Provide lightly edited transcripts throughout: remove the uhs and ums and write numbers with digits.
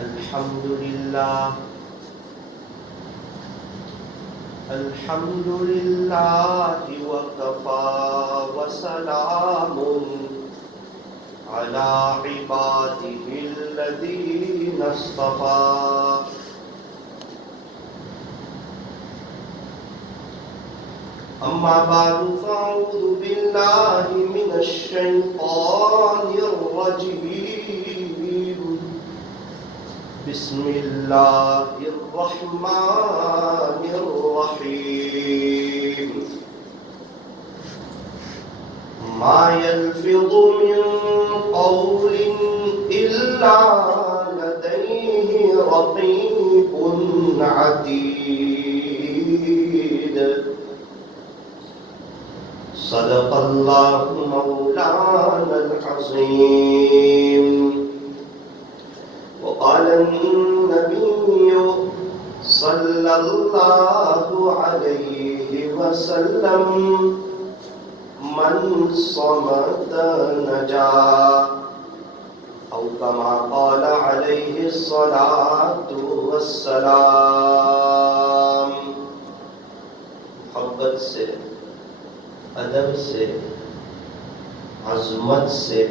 الحمد لله وكفى وسلام على عباده الذين اصطفى. أما بعد فأعوذ بالله من الشيطان الرجيم. بسم الله الرحمن الرحيم. ما يلفظ من قول إلا لديه رقيب عتيد. صدق الله مولانا العظيم. وقال النبي صلى الله عليه وسلم: من صمت نجا، أو كما قال عليه الصلاة والسلام. محبت سے، ادب سے، عظمت سے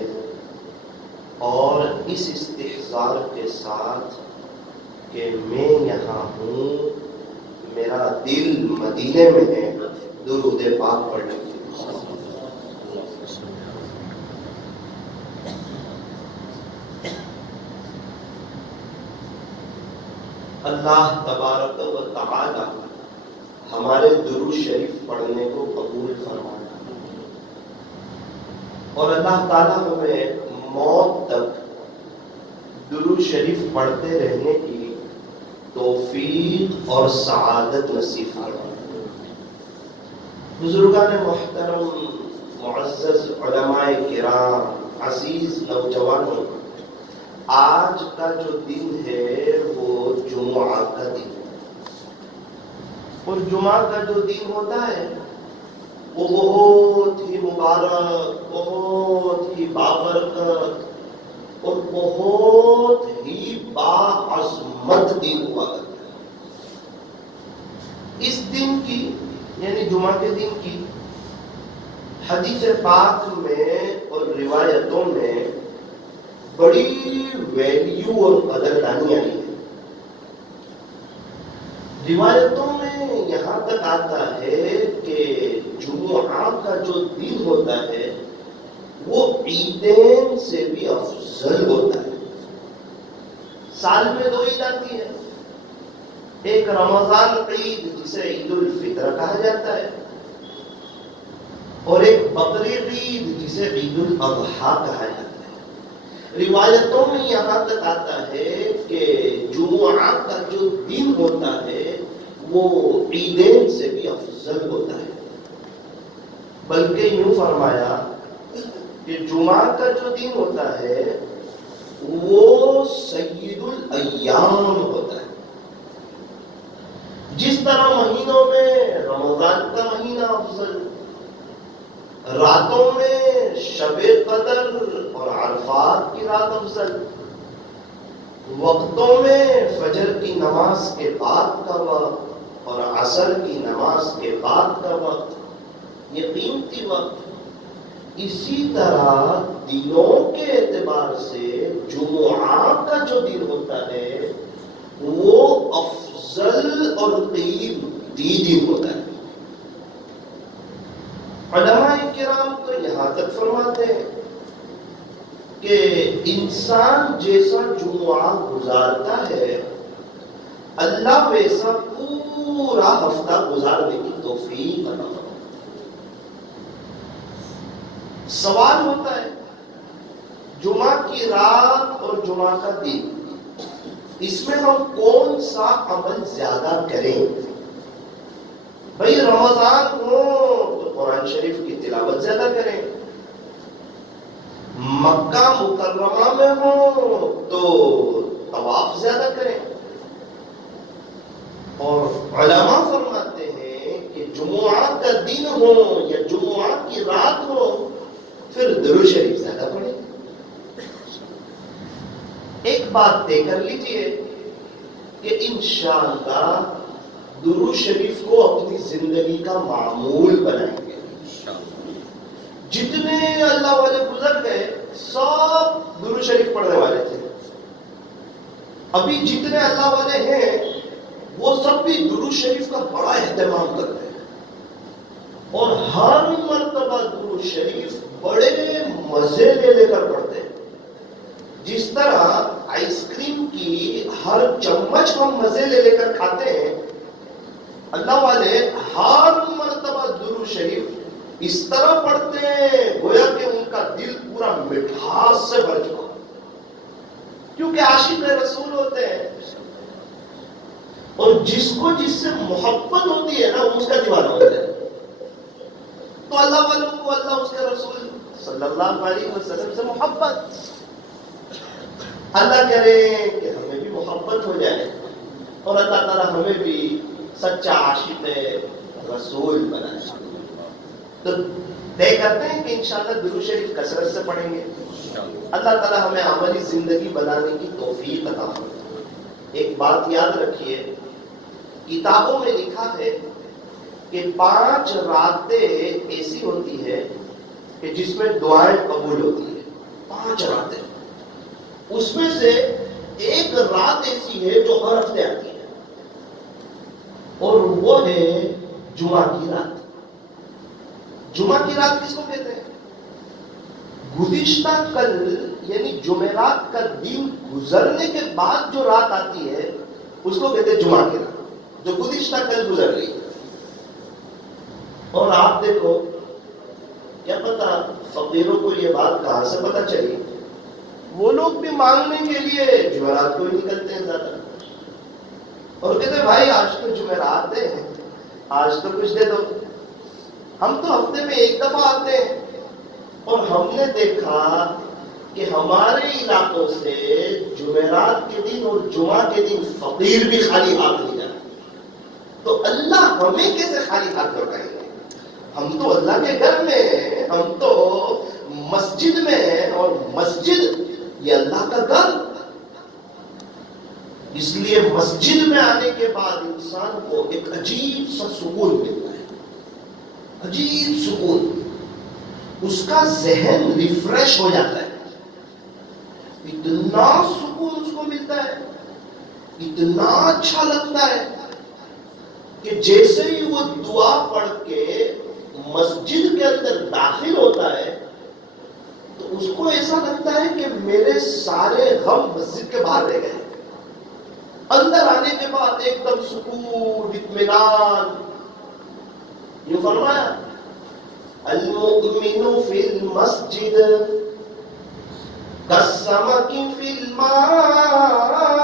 اور اس استحضار کے ساتھ کہ میں یہاں ہوں، میرا دل مدینے میں ہے، درود پاک پڑھنے کی. اللہ تبارک و تعالی ہمارے درود شریف پڑھنے کو قبول فرمانا، اور اللہ تعالی ہمیں موت تک درود شریف پڑھتے رہنے کی توفیق اور سعادت نصیب فرمائے. بزرگان محترم، معزز علماء کرام، عزیز نوجوانوں، آج کا جو دن ہے وہ جمعہ کا دن ہے، اور جمعہ کا جو دن ہوتا ہے وہ بہت ہی مبارک، بہت ہی بابرکت اور بہت ہی باعظمت دن ہوا کرتا ہے. اس دن کی یعنی جمعہ کے دن کی حدیث پاک میں اور روایتوں میں بڑی ویلیو اور قدردانی آئی ہے. روایتوں میں یہاں تک آتا ہے کہ جمعہ کا جو دن ہوتا ہے وہ عیدین سے بھی افضل ہوتا ہے. سال میں 2 عید آتی ہے، ایک رمضان عید جسے عید الفطر کہا جاتا ہے، اور ایک بقرہ عید جسے عید الاضحیٰ کہا جاتا ہے. روایتوں میں یہاں تک آتا ہے کہ جمعہ کا جو دن ہوتا ہے وہ عیدین سے بھی افضل ہوتا ہے. بلکہ یوں فرمایا کہ جمعہ کا جو دن ہوتا ہے وہ سید الایام ہوتا ہے. جس طرح مہینوں میں رمضان کا مہینہ افضل، راتوں میں شب قدر اور عرفات کی رات افضل، وقتوں میں فجر کی نماز کے بعد کا وقت اور عصر کی نماز کے بعد کا وقت یہ قیمتی وقت، اسی طرح دنوں کے اعتبار سے جمعہ کا جو دن ہوتا ہے وہ افضل اور قیمتی دن ہوتا ہے. علماء کرام تو یہاں تک فرماتے ہیں کہ انسان جیسا جمعہ گزارتا ہے اللہ ویسا پورا ہفتہ گزارنے کی توفیق عطا فرماتا ہے. سوال ہوتا ہے جمعہ کی رات اور جمعہ کا دن، اس میں ہم کون سا عمل زیادہ کریں؟ بھئی رمضان ہو تو قرآن شریف کی تلاوت زیادہ کریں، مکہ مکرمہ میں ہو تو طواف زیادہ کریں، اور علماء فرماتے ہیں کہ جمعہ کا دن ہو یا جمعہ کی رات ہو پھر درود شریف زیادہ پڑھیں. ایک ایک بات طے کر لیجئے کہ انشاءاللہ درود شریف کو اپنی زندگی کا معمول بنائیں گے. جتنے اللہ والے گزر گئے سب درود شریف پڑھنے والے تھے. ابھی جتنے اللہ والے ہیں وہ سب بھی درود شریف کا بڑا اہتمام کرتے ہیں اور ہر مرتبہ درود شریف بڑے مزے لے کر پڑھتے ہیں. جس طرح آئس کریم کی ہر چمچ ہم مزے لے کر کھاتے ہیں، اللہ والے ہر مرتبہ درود شریف اس طرح پڑھتے ہیں گویا کہ ان کا دل پورا مٹھاس سے بھر چکا، کیونکہ عاشق رسول ہوتے ہیں اور جس سے محبت ہوتی ہے نا اس کا دیوانہ ہوتا ہے. تو اللہ والوں کو اللہ اس کے رسول صلی اللہ علیہ وسلم سے محبت. اللہ کرے کہ ہمیں بھی محبت ہو جائے اور اللہ تعالیٰ ہمیں بھی سچا عاشق رسول بنائے. تو طے کرتے ہیں کہ انشاءاللہ درود شریف کثرت سے پڑھیں گے. اللہ تعالیٰ ہمیں عملی زندگی بنانے کی توفیق عطا فرمائے. ایک بات یاد رکھیے، کتابوں میں لکھا ہے کہ 5 راتیں ایسی ہوتی ہے کہ جس میں دعائیں قبول ہوتی ہے. 5 راتیں، اس میں سے ایک رات ایسی ہے جو ہر ہفتے آتی ہے اور وہ ہے جمعہ کی رات. جمعہ کی رات کس کو کہتے ہیں؟ گزشتہ کل یعنی جمعرات کا دن گزرنے کے بعد جو رات آتی ہے اس کو کہتے ہیں جمعہ کی رات، جو گزشتہ کل گزر گئی. اور آپ دیکھو، کیا پتا فقیروں کو یہ بات کہاں سے پتا چلی، وہ لوگ بھی مانگنے کے لیے جمعرات کو ہی نکلتے ہیں زیادہ اور کہتے ہیں بھائی آج تو جمعرات ہے، آج تو کچھ دے دو. ہم تو ہفتے میں ایک دفعہ آتے ہیں اور ہم نے دیکھا کہ ہمارے علاقوں سے جمعرات کے دن اور جمعہ کے دن فقیر بھی خالی ہاتھ نہیں جاتے. تو اللہ ہمیں کیسے خالی ہاتھ لوٹائیں گے؟ ہم تو اللہ کے گھر میں ہیں، ہم تو مسجد میں ہیں اور مسجد یہ اللہ کا گھر. اس لیے مسجد میں آنے کے بعد انسان کو ایک عجیب سا سکون ملتا ہے، عجیب سکون. اس کا ذہن ریفریش ہو جاتا ہے. اتنا سکون اس کو ملتا ہے، اتنا اچھا لگتا ہے کہ جیسے ہی وہ دعا پڑھ کے مسجد کے اندر داخل ہوتا ہے تو اس کو ایسا لگتا ہے کہ میرے سارے غم مسجد کے باہر رہ گئے. اندر آنے کے بعد ایک دم سکون، اطمینان. یہ فرمایا المؤمن فی المسجد کالسمک فی الماء.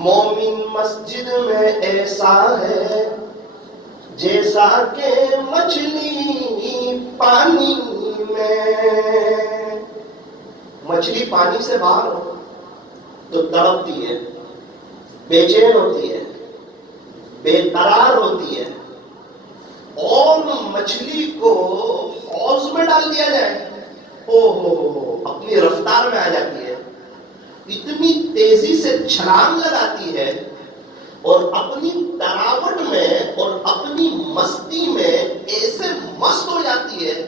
مومن مسجد میں ایسا ہے جیسا کہ مچھلی پانی میں. مچھلی پانی سے باہر ہو تو تڑپتی ہے، بے چین ہوتی ہے، بے قرار ہوتی ہے، اور مچھلی کو حوض میں ڈال دیا جائے اپنی رفتار میں آ جاتی ہے، اتنی تیزی سے چھلانگ لگاتی ہے اور اپنی تراوٹ میں اور اپنی مستی میں ایسے مست ہو جاتی ہے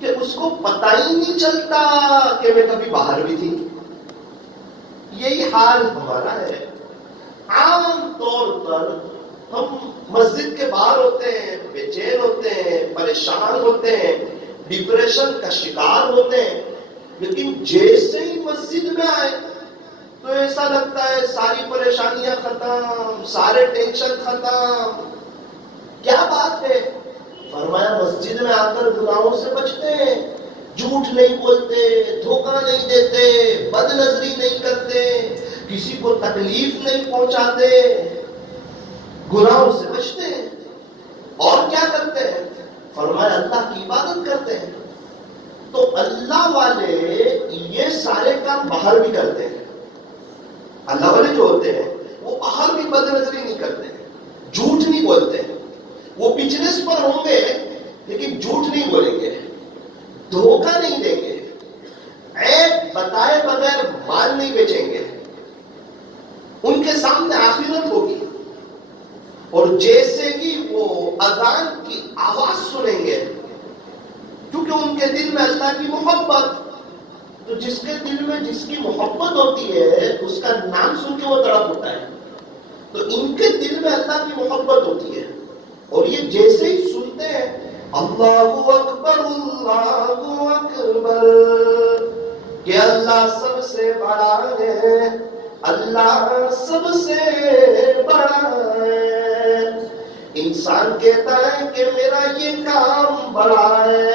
کہ اس کو پتہ ہی نہیں چلتا کہ میں کبھی باہر بھی تھی. یہی حال ہمارا ہے. عام طور پر ہم مسجد کے باہر ہوتے ہیں، بے چین ہوتے ہیں، پریشان ہوتے ہیں، ڈپریشن کا شکار ہوتے ہیں، لیکن جیسے ہی مسجد میں آئے تو ایسا لگتا ہے ساری پریشانیاں ختم، سارے ٹینشن ختم. کیا بات ہے؟ فرمایا مسجد میں آ کر گناہوں سے بچتے ہیں، جھوٹ نہیں بولتے، دھوکہ نہیں دیتے، بد نظری نہیں کرتے، کسی کو تکلیف نہیں پہنچاتے، گناہوں سے بچتے ہیں. اور کیا کرتے ہیں؟ فرمایا اللہ کی عبادت کرتے ہیں. تو اللہ والے یہ سارے کام باہر بھی کرتے ہیں. اللہ والے جو ہوتے ہیں وہ باہر بھی بد نظری نہیں کرتے ہیں، جھوٹ نہیں بولتے ہیں. وہ بزنس پر ہوں گے لیکن جھوٹ نہیں بولیں گے، دھوکہ نہیں دیں گے، عیب بتائے نہیں بیچیں گے، ان کے سامنے آخرت ہوگی، اور جیسے ہی وہ اذان کی آواز سنیں گے، کیونکہ ان کے دل میں اللہ کی محبت، تو جس کے دل میں جس کی محبت ہوتی ہے اس کا نام سن کے وہ تڑپ اٹھتا ہے، تو ان کے دل میں اللہ کی محبت ہوتی ہے، اور یہ جیسے ہی سنتے ہیں اللہ اکبر اللہ اکبر کہ اللہ سب سے بڑا ہے، اللہ سب سے بڑا ہے، انسان کہتا ہے کہ میرا یہ کام بڑا ہے،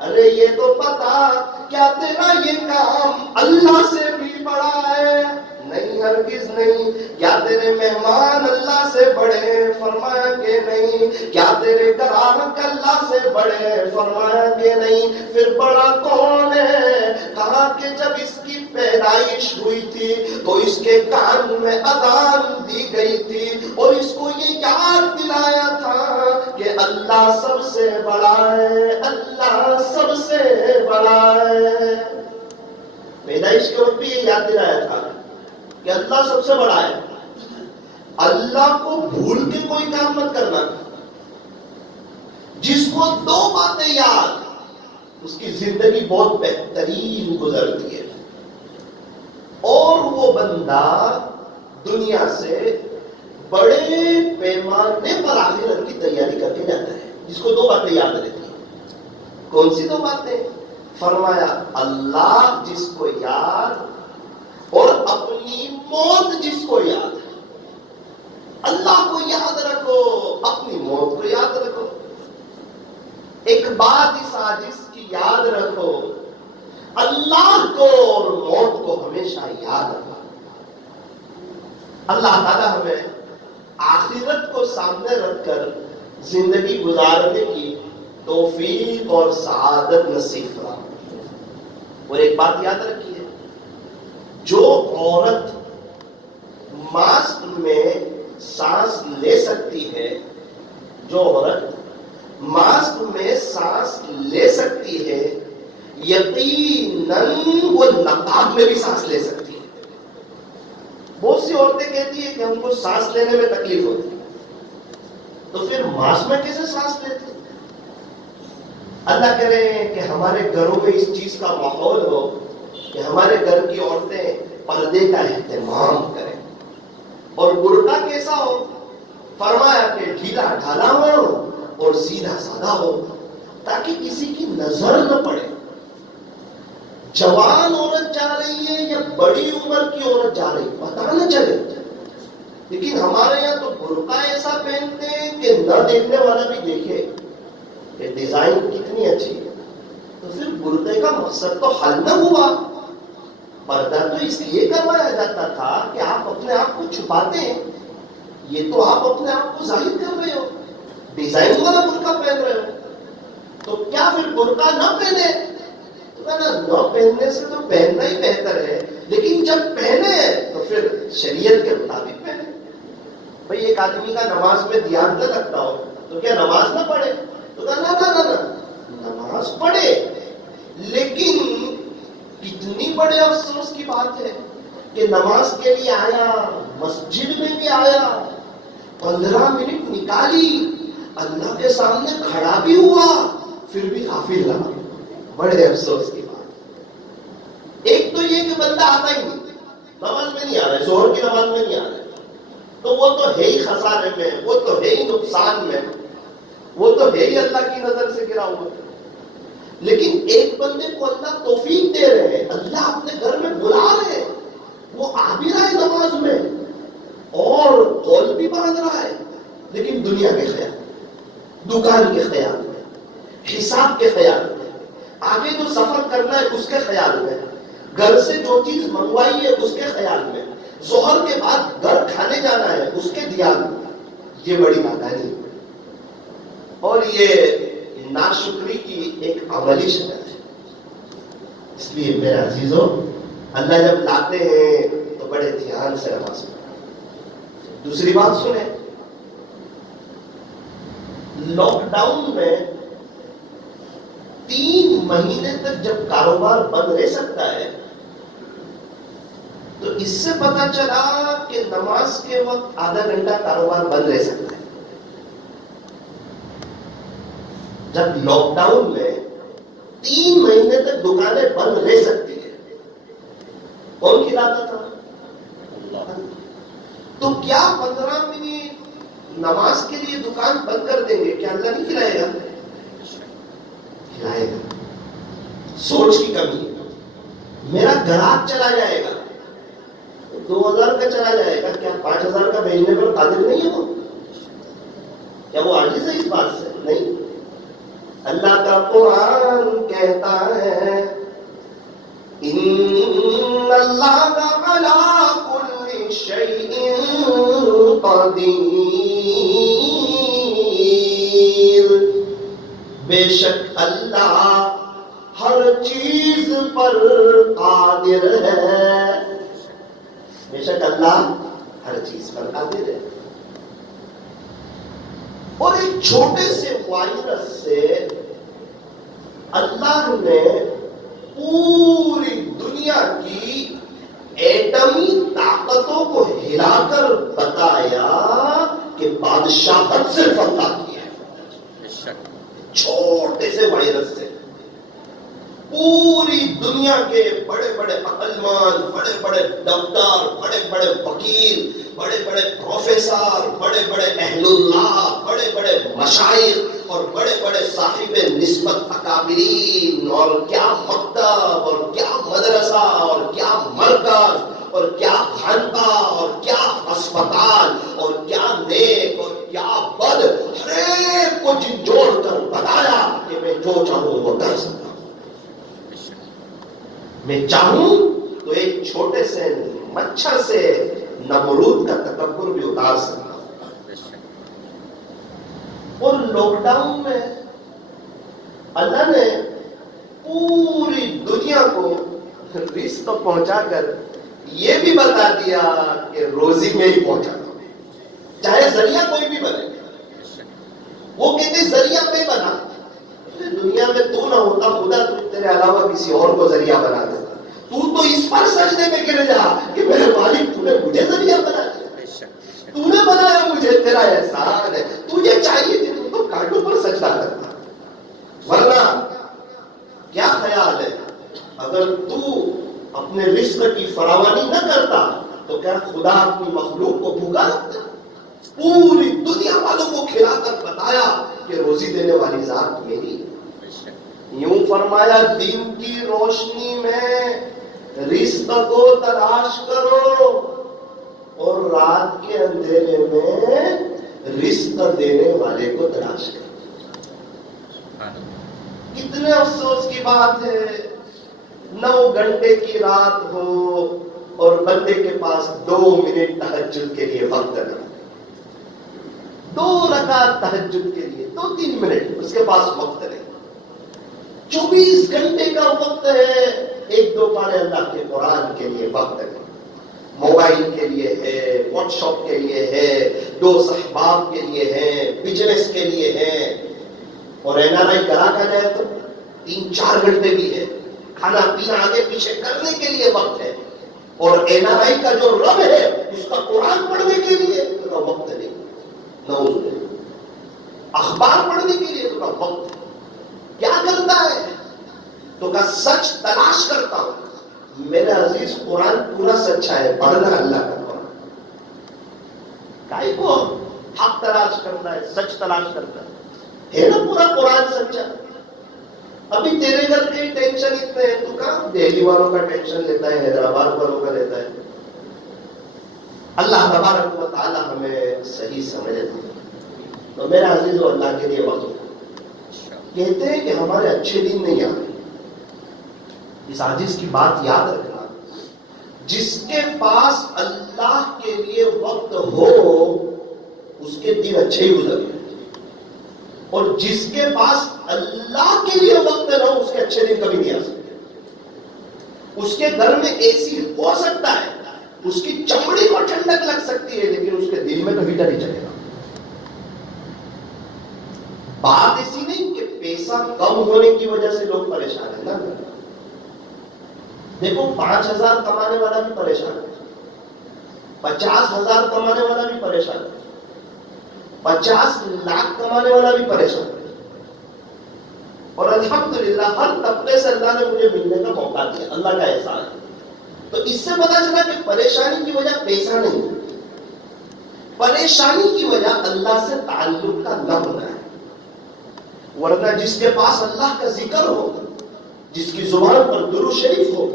ارے یہ تو پتا کیا تیرا یہ کام اللہ سے بھی بڑا ہے؟ نہیں، ہرگز نہیں۔ کیا تیرے مہمان اللہ سے بڑے؟ فرمایا کہ نہیں۔ کیا تیرے گراہک اللہ سے بڑے؟ فرمایا کہ نہیں۔ پھر بڑا کون ہے؟ کہا کہ جب اس کی پیدائش ہوئی تھی تو اس کے کان میں اذان دی گئی تھی اور اس کو یہ یاد دلایا تھا کہ اللہ سب سے بڑا ہے، اللہ سب سے بڑا ہے۔ پیدائش کے وقت بھی یہ یاد دلایا تھا کہ اللہ سب سے بڑا ہے۔ اللہ کو بھول کے کوئی کام مت کرنا۔ جس کو دو باتیں یاد، اس کی زندگی بہت بہترین گزرتی ہے، اور وہ بندہ دنیا سے بڑے پیمانے پر آخرت کی تیاری کر کے جاتا ہے، جس کو دو باتیں یاد رہتی ہیں۔ کون سی دو باتیں؟ فرمایا اللہ جس کو یاد اور اپنی موت جس کو یاد۔ اللہ کو یاد رکھو، اپنی موت کو یاد رکھو۔ ایک بات اس عاجز کی یاد رکھو، اللہ کو اور موت کو ہمیشہ یاد رکھو۔ اللہ تعالیٰ ہمیں آخرت کو سامنے رکھ کر زندگی گزارنے کی توفیق اور سعادت نصیب فرمائے۔ اور ایک بات یاد رکھیے، جو عورت ماسک میں سانس لے سکتی ہے، جو عورت ماسک میں سانس لے سکتی ہے، یقیناً وہ نقاب میں بھی سانس لے سکتی ہے۔ بہت سی عورتیں کہتی ہیں کہ ہم کو سانس لینے میں تکلیف ہوتی ہے، تو پھر ماسک میں کیسے سانس لیتے؟ اللہ کرے کہ ہمارے گھروں میں اس چیز کا ماحول ہو کہ ہمارے گھر کی عورتیں پردے کا اہتمام کریں، اور برقع کیسا ہو؟ فرمایا کہ ڈھیلا ڈھالا ہو اور سیدھا سادہ ہو، تاکہ کسی کی نظر نہ پڑے۔ جوان عورت جا رہی ہے یا بڑی عمر کی عورت جا رہی پتہ نہ چلے، لیکن ہمارے یہاں تو برقع ایسا پہنتے ہیں کہ نہ دیکھنے والا بھی دیکھے کہ ڈیزائن کتنی اچھی ہے۔ تو پھر برقعے کا مقصد تو حل نہ ہوا۔ پردہ تو اس لیے کروایا جاتا تھا کہ آپ اپنے آپ کو چھپاتے ہیں، یہ تو آپ اپنے آپ کو ظاہر کر رہے ہو، ڈیزائن والا برقع پہن رہے ہو، تو کیا پھر برقع نہ پہنے؟ تو کہنا نہ پہننے سے تو پہننا ہی بہتر ہے، لیکن جب پہنے تو پھر شریعت کے مطابق پہنے۔ بھئی ایک آدمی کا نماز میں دھیان نہ رکھتا ہو تو کیا نماز نہ پڑھے؟ تو کہا نہ نماز پڑھے، لیکن کتنی بڑے افسوس کی بات ہے کہ نماز کے لیے آیا، مسجد میں بھی آیا، 15 منٹ نکالی، اللہ کے سامنے کھڑا بھی ہوا، پھر بھی غافل رہا۔ بڑے افسوس کی بات۔ ایک تو یہ کہ بندہ آتا ہی نہیں، نماز میں نہیں آ رہا ہے، ظہر کی نماز میں نہیں آ رہا ہے، تو وہ تو ہے ہی خسارے میں، وہ تو ہے ہی نقصان میں، وہ تو ہے ہی اللہ کی نظر سے گرا ہوا۔ لیکن ایک بندے کو اللہ توفیق دے رہے ہیں، اللہ اپنے گھر میں بلا رہے ہیں، وہ آ بھی رہا ہے نماز میں اور قول بھی باندھ رہا ہے، لیکن دنیا کے خیال، دکان کے خیال میں، حساب کے خیال میں، آگے جو سفر کرنا ہے اس کے خیال میں، گھر سے جو چیز منگوائی ہے اس کے خیال میں، ظہر کے بعد گھر کھانے جانا ہے اس کے دھیان میں۔ یہ بڑی نادانی ہے، اور یہ ناشکری کی ایک عملی شکل ہے۔ اس لیے میرے عزیزوں، اللہ جب لاتے ہیں تو بڑے دھیان سے نماز پڑھیں۔ دوسری بات سنیں، لاک ڈاؤن میں 3 مہینے تک جب کاروبار بند رہ سکتا ہے تو اس سے پتا چلا کہ نماز کے وقت آدھا گھنٹہ کاروبار بند رہ سکتا ہے. جب لاک ڈاؤن میں 3 مہینے تک دکانیں بند رہ سکتی ہیں، کون کھلاتا تھا؟ اللہ. تو کیا 15 منٹ نماز کے لیے دکان بند کر دیں گے، کیا اللہ نہیں کھلائے گا؟ کھلائے گا. سوچ کی کمی ہے. میرا گراہک چلا جائے گا، 2000 کا چلا جائے گا، کیا 5000 کا بھیجنے پر قادر نہیں ہے وہ؟ کیا وہ عاجز ہے اس بات سے؟ نہیں. اللہ کا قرآن کہتا ہے ان اللہ علی کل شیء قدیر، بے شک اللہ ہر چیز پر قادر ہے. بے شک اللہ ہر چیز پر قادر ہے. اور ایک چھوٹے سے وائرس سے اللہ نے پوری دنیا کی ایٹمی طاقتوں کو ہلا کر بتایا کہ بادشاہت صرف اللہ کی ہے. چھوٹے سے وائرس سے پوری دنیا کے بڑے بڑے عقلمند، بڑے بڑے ڈاکٹر، بڑے بڑے وکیل، بڑے بڑے پروفیسر، بڑے بڑے اہل اللہ، بڑے بڑے مشائخ اور بڑے بڑے صاحب نسبت اکابرین، اور کیا مکتب اور کیا مدرسہ اور کیا مرکز اور کیا خانقاہ اور کیا اسپتال اور کیا نیک اور کیا بد، ہر ایک کو جوڑ کر بتایا کہ میں جو چاہوں وہ کر سکتا ہوں. میں چاہوں تو ایک چھوٹے سے مچھر سے نمرود کا تکبر بھی اتار سکتا ہوں. اور لاک ڈاؤن میں اللہ نے پوری دنیا کو رزق پہنچا کر یہ بھی بتا دیا کہ روزی میں ہی پہنچا دو، چاہے ذریعہ کوئی بھی بنے. وہ کہتے ذریعہ میں بنا، دنیا میں تو نہ ہوتا خدا تیرے علاوہ کسی اور کو ذریعہ بنا دیتا. تو اس پر سجدے میں گر جا کہ میرے مالک تو نے مجھے ذریعہ بنا دیا، تو نے بنایا مجھے، تیرا احسان ہے. تجھے چاہیے کہ تو کانٹوں پر سجدہ کرتا، ورنہ کیا خیال ہے اگر تو اپنے رزق کی فراوانی نہ کرتا تو کیا خدا اپنی مخلوق کو بھوکا رکھتا؟ پوری دنیا والوں کو کھلا کر بتایا کہ روزی دینے والی ذات میری. یوں فرمایا دن کی روشنی میں رزق کو تلاش کرو اور رات کے اندھیرے میں رزق دینے والے کو تلاش کرو. کتنے افسوس کی بات ہے 9 گھنٹے کی رات ہو اور بندے کے پاس 2 منٹ تہجد کے لیے وقت نہ، 2 رکعت تہجد کے لیے 2-3 منٹ اس کے پاس وقت نہیں. 24 گھنٹے کا وقت ہے 1-2 پارے اللہ کے قرآن کے لیے وقت ہے، موبائل کے لیے ہے، واٹس ایپ کے لیے ہے، 2 احباب کے لیے ہے، بزنس کے لیے ہے. اور NRI کرا کر جائے تو 3-4 گھنٹے بھی ہے، کھانا پینا آگے پیچھے کرنے کے لیے وقت ہے. اور NRI کا جو رب ہے اس کا قرآن پڑھنے کے لیے تو کا وقت نہیں. نعوذ باللہ. اخبار پڑھنے کے لیے تو کا وقت کیا کرتا ہے تو کا سچ تلاش کرتا ہوں. میرے عزیز قرآن پورا سچا ہے، پڑھنا اللہ کا قرآن. کائے کو حق تلاش کرتا ہے، سچ تلاش کرتا ہے نا پورا قرآن سچا. ابھی تیرے گھر کے ٹینشن اتنے ہیں، تو کہاں دہلی والوں کا ٹینشن لیتا ہے، حیدرآباد والوں کا لیتا ہے. اللہ تبارک و تعالی ہمیں صحیح سمجھ دے. تو میرا عزیز و اللہ کے لیے وقت کہتے ہیں کہ ہمارے اچھے دن نہیں آتے. اس عاجز کی بات یاد رکھنا، جس کے پاس اللہ کے لیے وقت ہو اس کے دن اچھے ہی گزرتے، اور جس کے پاس اللہ کے لیے وقت نہ ہو اس کے اچھے دن کبھی نہیں آ سکتے. اس کے گھر میں AC ہو سکتا ہے، اس کی چمڑی کو ٹھنڈک لگ سکتی ہے، لیکن اس کے دل میں کبھی نہیں چلے گا. بات ایسی نہیں کہ پیسہ کم ہونے کی وجہ سے لوگ پریشان ہیں نا. دیکھو 5,000 کمانے والا بھی پریشان ہے، 50,000 کمانے والا بھی پریشان ہے، 50 لاکھ کمانے والا بھی پریشان ہے، اور الحمدللہ ہر طبقے سے اللہ نے مجھے ملنے کا موقع دیا، اللہ کا احسان ہے۔ تو اس سے پتا چلا کہ پریشانی کی وجہ پیسہ نہیں، پریشانی کی وجہ اللہ سے تعلق کا نہ ہونا ہے۔ ورنہ جس کے پاس اللہ کا ذکر ہو، جس کی زبان پر درود شریف ہو،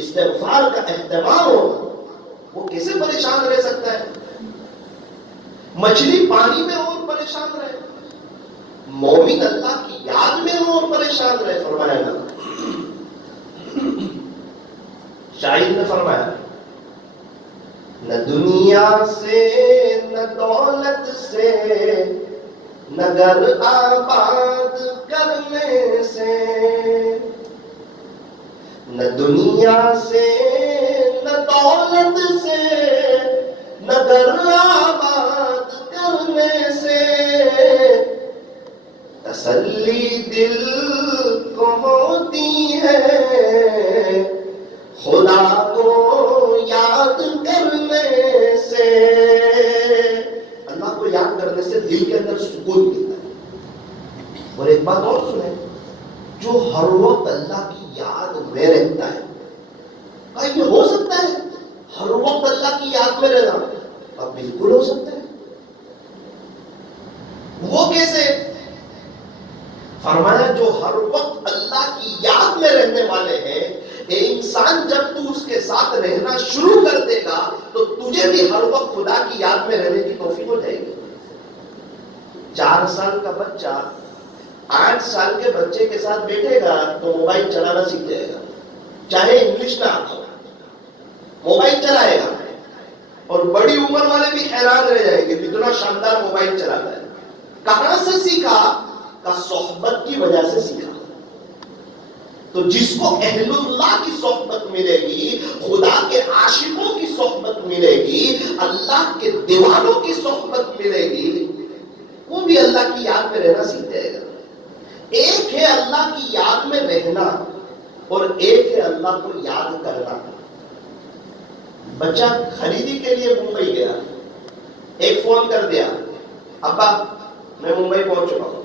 استغفار کا اہتمام ہو، وہ کیسے پریشان رہ سکتا ہے؟ مچھلی پانی میں ہو اور پریشان رہے، مومن اللہ کی یاد میں ہو اور پریشان رہے۔ فرمایا نا، شاعر نے فرمایا، نہ دنیا سے نہ دولت سے نہ گھر آباد کرنے سے، نہ دنیا سے نہ دولت سے نہ گھر آباد کرنے سے تسلی دل کو ہوتی ہے خدا کو یاد کرنے سے۔ اللہ کو یاد کرنے سے دل کے اندر سکون ملتا ہے۔ اور ایک بات اور سنیں، جو ہر وقت اللہ کی یاد میں رہتا ہے، یہ ہو سکتا ہے ہر وقت اللہ کی یاد میں رہنا؟ اب بالکل ہو سکتا ہے۔ وہ کیسے؟ فرمایا جو ہر وقت اللہ کی یاد میں رہنے والے ہیں، انسان جب تو اس کے ساتھ رہنا شروع کر دے گا تو تجھے بھی ہر وقت خدا کی یاد میں رہنے کی توفیق ہو جائے گی۔ 4 سال کا بچہ 8 سال کے بچے کے ساتھ بیٹھے گا تو موبائل چلانا سیکھ جائے گا، چاہے انگلش نہ آتا ہو، موبائل چلائے گا۔ اور بڑی عمر والے بھی حیران رہ جائیں گے کتنا شاندار موبائل چلاتا ہے۔ کہاں سے سیکھا؟ کا صحبت کی وجہ سے سیکھا۔ تو جس کو اہل اللہ کی صحبت ملے گی، خدا کے عاشقوں کی صحبت ملے گی، اللہ کے دیوانوں کی صحبت ملے گی، وہ بھی اللہ کی یاد میں رہنا سیکھ جائے گا۔ ایک ہے اللہ کی یاد میں رہنا اور ایک ہے اللہ کو یاد کرنا۔ بچہ خریدی کے لیے ممبئی گیا، ایک فون کر دیا، ابا میں ممبئی پہنچ چکا ہوں،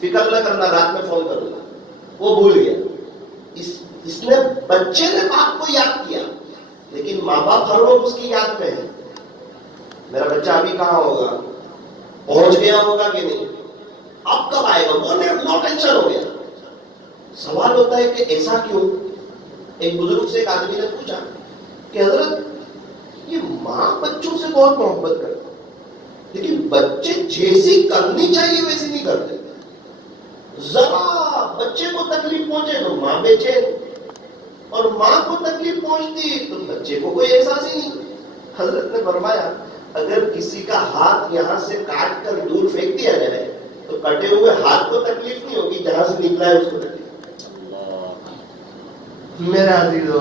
فکر نہ کرنا رات میں فون کروں گا۔ وہ بھول گیا۔ اس نے بچے نے باپ کو یاد کیا، لیکن ماں باپ ہر وقت اس کی یاد میں ہے۔ میرا بچہ ابھی کہاں ہوگا، پہنچ گیا ہوگا کہ نہیں، اب کب آئے گا، وہ نو ٹینشن ہو گیا۔ سوال ہوتا ہے کہ ایسا کیوں؟ ایک بزرگ سے ایک آدمی نے پوچھا کہ حضرت یہ ماں بچوں سے بہت محبت کرتی، لیکن بچے جیسی کرنی چاہیے ویسی نہیں کرتے، ذرا بچے کو تکلیف پہنچے تو ماں بے چین، اور ماں کو تکلیف پہنچتی تو بچے کو کوئی احساس ہی نہیں۔ حضرت نے فرمایا اگر کسی کا ہاتھ یہاں سے کاٹ کر دور پھینک دیا جائے تو کٹے ہوئے ہاتھ کو تکلیف نہیں ہوگی، جہاں سے نکلا ہے اس کو تکلیف۔ میرا عزیزو،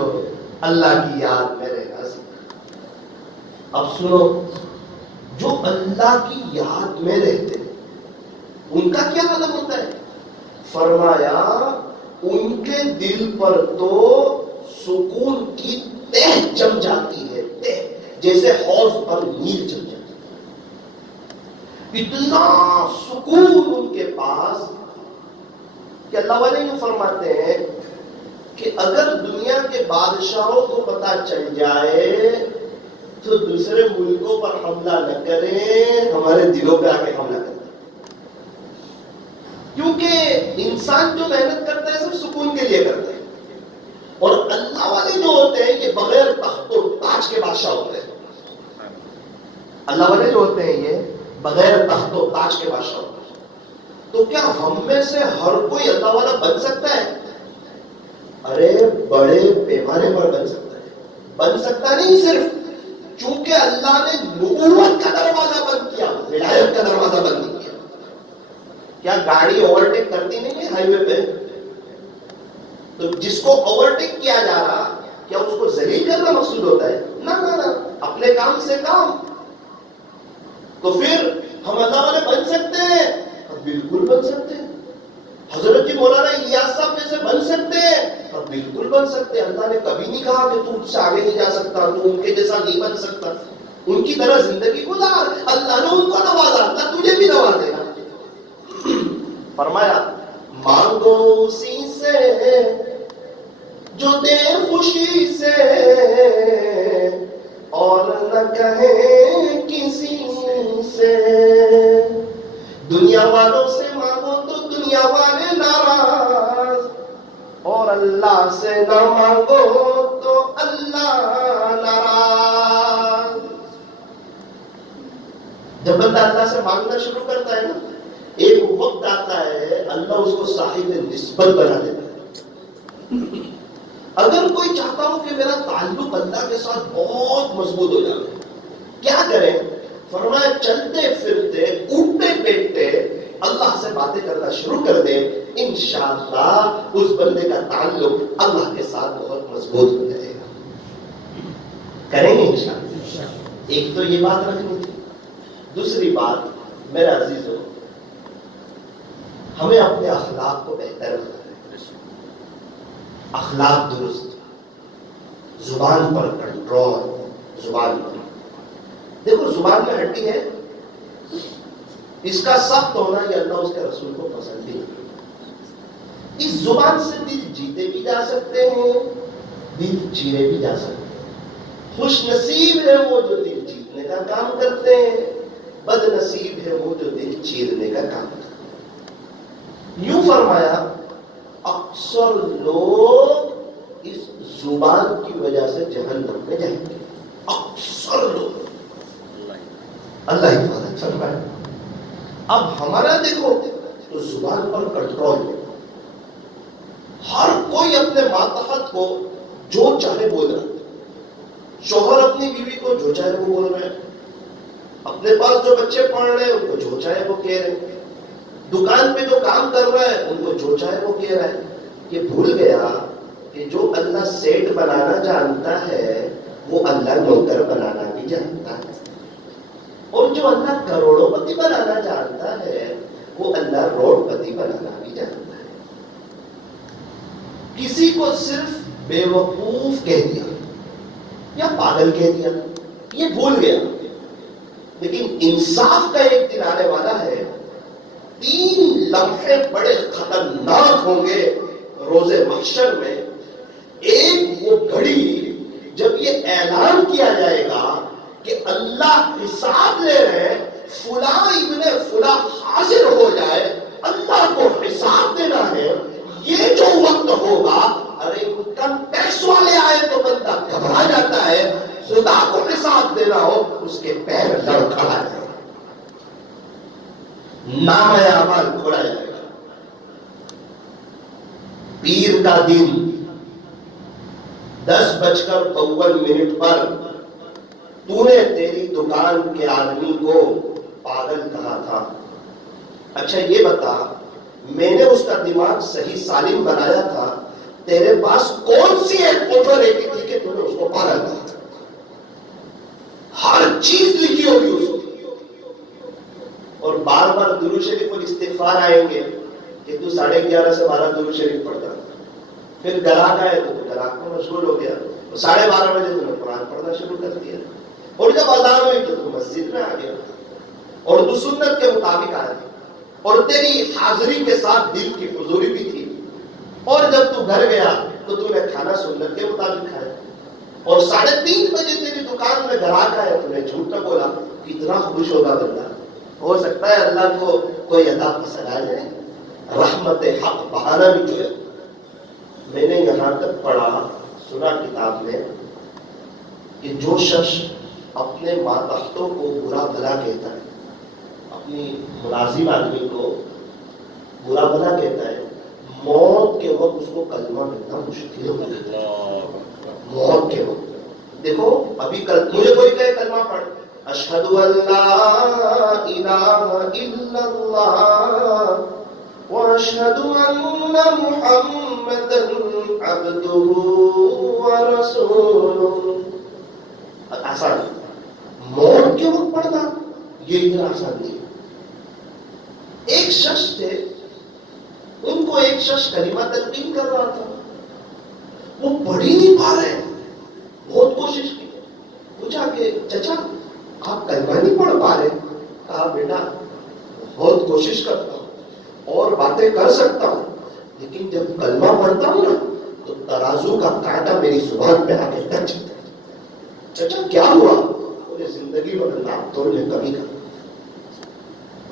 اللہ کی یاد میں رہنا سیکھو۔ اب سنو، جو اللہ کی یاد میں رہتے ان کا کیا عالم ہوتا ہے؟ فرمایا ان کے دل پر تو سکون کی تہ جم جاتی ہے، تہ جیسے حوض پر نیل جم جاتی ہے، اتنا سکون ان کے پاس کہ اللہ والے یوں فرماتے ہیں کہ اگر دنیا کے بادشاہوں کو پتا چل جائے تو دوسرے ملکوں پر حملہ نہ کریں، ہمارے دلوں پہ آ کے حملہ کریں، کیونکہ انسان جو محنت کرتا ہے سب سکون کے لیے کرتا ہے، اور اللہ والے جو ہوتے ہیں یہ بغیر تخت و تاج کے بادشاہ ہوتے ہیں۔ اللہ والے جو ہوتے ہیں یہ بغیر تخت و تاج کے بادشاہ ہوتے ہیں۔ تو کیا ہم میں سے ہر کوئی اللہ والا بن سکتا ہے؟ ارے بڑے پیمانے پر بن سکتا ہے، بن سکتا نہیں، صرف چونکہ اللہ نے نبوت کا دروازہ بند کیا، ولایت کا دروازہ بند نہیں کیا۔ کیا گاڑی اوورٹیک کرتی نہیں ہے ہائی وے پہ؟ تو جس کو اوورٹیک کیا جا رہا کیا اس کو ذلیل کرنا مقصود ہوتا ہے؟ نہ، اپنے کام سے کام۔ تو پھر ہم اللہ والے بن سکتے ہیں؟ بالکل بن سکتے ہیں۔ حضرت جی مولانا الیاس صاحب جیسے بن سکتے ہیں؟ اور بالکل بن سکتے ہیں. اللہ نے کبھی نہیں کہا کہ تو مجھ سے آگے نہیں جا سکتا، تو ان کے جیسا نہیں بن سکتا. ان کی طرح زندگی گزار. اللہ نے ان کو نوازا، اللہ تجھے بھی نوازے گا. فرمایا مانگو اسی سے جو دے خوشی سے، اور نہ کہے کسی سے. دنیا والوں سے مانگو تو دنیا والے ناراض، اور اللہ سے نہ مانگو تو اللہ ناراض. جب بندہ اللہ سے مانگنا شروع کرتا ہے نا، ایک وقت آتا ہے اللہ اس کو صاحب نسبت بنا دیتا ہے. اگر کوئی چاہتا ہو کہ میرا تعلق اللہ کے ساتھ بہت مضبوط ہو جائے، کیا کریں؟ فرمایا چلتے پھرتے اٹھتے بیٹھتے اللہ سے باتیں کرنا شروع کر دیں، انشاءاللہ اس بندے کا تعلق اللہ کے ساتھ بہت مضبوط ہو جائے گا. کریں گے انشاءاللہ. ایک تو یہ بات رکھنی تھی. دوسری بات میرے عزیزو، ہمیں اپنے اخلاق کو بہتر بنانا ہے. اخلاق درست، زبان پر کنٹرول. زبان پر دیکھو، زبان میں ہڈی ہے، اس کا سخت ہونا یہ اللہ اس کے رسول کو پسند نہیں. اس زبان سے دل جیتے بھی جا سکتے ہیں، دل چیرے بھی جا سکتے ہیں. خوش نصیب ہے وہ جو دل جیتنے کا کام کرتے ہیں، بد نصیب ہے وہ جو دل چیرنے کا کام کرتے ہیں. یوں فرمایا اکثر لوگ اس زبان کی وجہ سے جہنم میں جائیں گے. اکثر لوگ، اللہ حفاظت فرمائے. اب ہمارا دیکھو تو زبان پر کنٹرول ہے. ہر کوئی اپنے ماتحت کو جو چاہے بول رہا ہے. شوہر اپنی بیوی کو جو چاہے وہ بول رہے ہیں، اپنے پاس جو بچے پڑھ رہے ہیں ان کو جو چاہے وہ کہہ رہے ہیں، دکان پہ جو کام کر رہا ہے ان کو جو چاہے وہ کہہ رہا ہے. یہ بھول گیا کہ جو اللہ سیٹ بنانا جانتا ہے وہ اللہ نوکر بنانا بھی جانتا ہے، اور جو اللہ کروڑوں پتی بنانا جانتا ہے وہ اللہ روڑ پتی بنانا بھی جانتا ہے. کسی کو صرف بے وقوف کہہ دیا یا پاگل کہہ دیا، یہ بھول گیا. لیکن انصاف کا ایک دن آنے والا ہے. 3 لمحے بڑے خطرناک ہوں گے روز محشر میں. ایک وہ گھڑی جب یہ اعلان کیا جائے گا کہ اللہ حساب لے رہے ہیں، فلاں ابن فلاں حاضر ہو جائے، اللہ کو حساب دینا ہے. یہ جو وقت ہوگا، ارے انکم ٹیکس والے آئے تو بندہ گھبرا جاتا ہے، خدا کو حساب دینا ہو اس کے پیر لڑ کھڑا ہے، نام اعمال کھوڑا جائے گا. پیر کا دن 10:52 پر تو نے تیری دکان کے آدمی کو پاگل کہا تھا. اچھا یہ بتا، میں نے اس کا دماغ صحیح سالم بنایا تھا، تیرے پاس کون سی ایک اتھارٹی تھی کہ تو نے اس کو پاگل کہا؟ ہر چیز لکھی ہوگی اس کی. اور بار بار درود شریف اور استغفار آئیں گے کہ تو 11:30 سے 12 درود شریف پڑھتا. پھر گراہک آئے تو گراہک میں مشغول ہو گیا، 12:30 بجے تو نے قرآن پڑھنا شروع کر دیا. اور جب اذان ہوئی تو مسجد میں آ گیا اور تو سنت کے مطابق آیا، اور تیری حاضری کے ساتھ دل کی حضوری بھی تھی. اور جب تو گھر گیا تو تو نے کھانا سنت کے مطابق کھایا. اور 3:30 بجے تیری دکان میں گراہک آیا، تو نے جھوٹ نہ بولا. کتنا خوش ہوگا بندہ. ہو سکتا ہے اللہ کو کوئی عطا پسند آ جائے، رحمت حق بہانا بھی جو ہے. میں نے یہاں تک پڑھا سنا کتاب میں کہ جو شخص اپنے ماتحتوں کو برا بھلا کہتا ہے، اپنی ملازم آدمی کو برا بھلا کہتا ہے، موت کے وقت اس کو کلمہ ملنا مشکل ہوتا ہے. موت کے وقت دیکھو، ابھی مجھے کوئی کہے کلمہ پڑھ، اشہد ان لا الہ الا اللہ واشہد ان محمدا عبدہ ورسولہ، آسان. موت کے وقت پڑھنا یہ اتنا آسان نہیں. ایک شخص تھے، ان کو ایک شخص کلمہ تلقین کر رہا تھا، وہ پڑھ ہی نہیں پا رہے، بہت کوشش کی، پوچھا کہ چچا آپ کلمہ نہیں پڑھ پا رہے؟ کہا بیٹا بہت کوشش کرتا ہوں اور باتیں کر سکتا ہوں، لیکن جب کلمہ پڑھتا ہوں نا تو ترازو کا کانٹا میری زبان پہ آ کے ٹچ جاتا ہے۔ چچا کیا ہوا؟ مجھے زندگی میں ناپ توڑنے کبھی کا،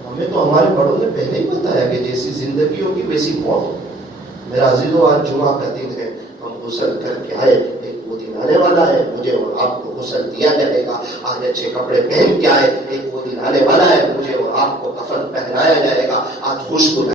ہمیں تو ہمارے بڑوں نے پہلے ہی بتایا کہ جیسی زندگی ہوگی ویسی موت ہوگی۔ میرا عزیزو آج جمعہ کا دن ہے، ہم غسل کر کے آئے، ایک وہ دن آنے والا ہے مجھے اور آپ کو غسل دیا جائے گا، آج اچھے کپڑے پہن کے آئے، ایک وہ دن آنے والا ہے مجھے اور آپ کو کفن پہنایا جائے گا، آج خوشبو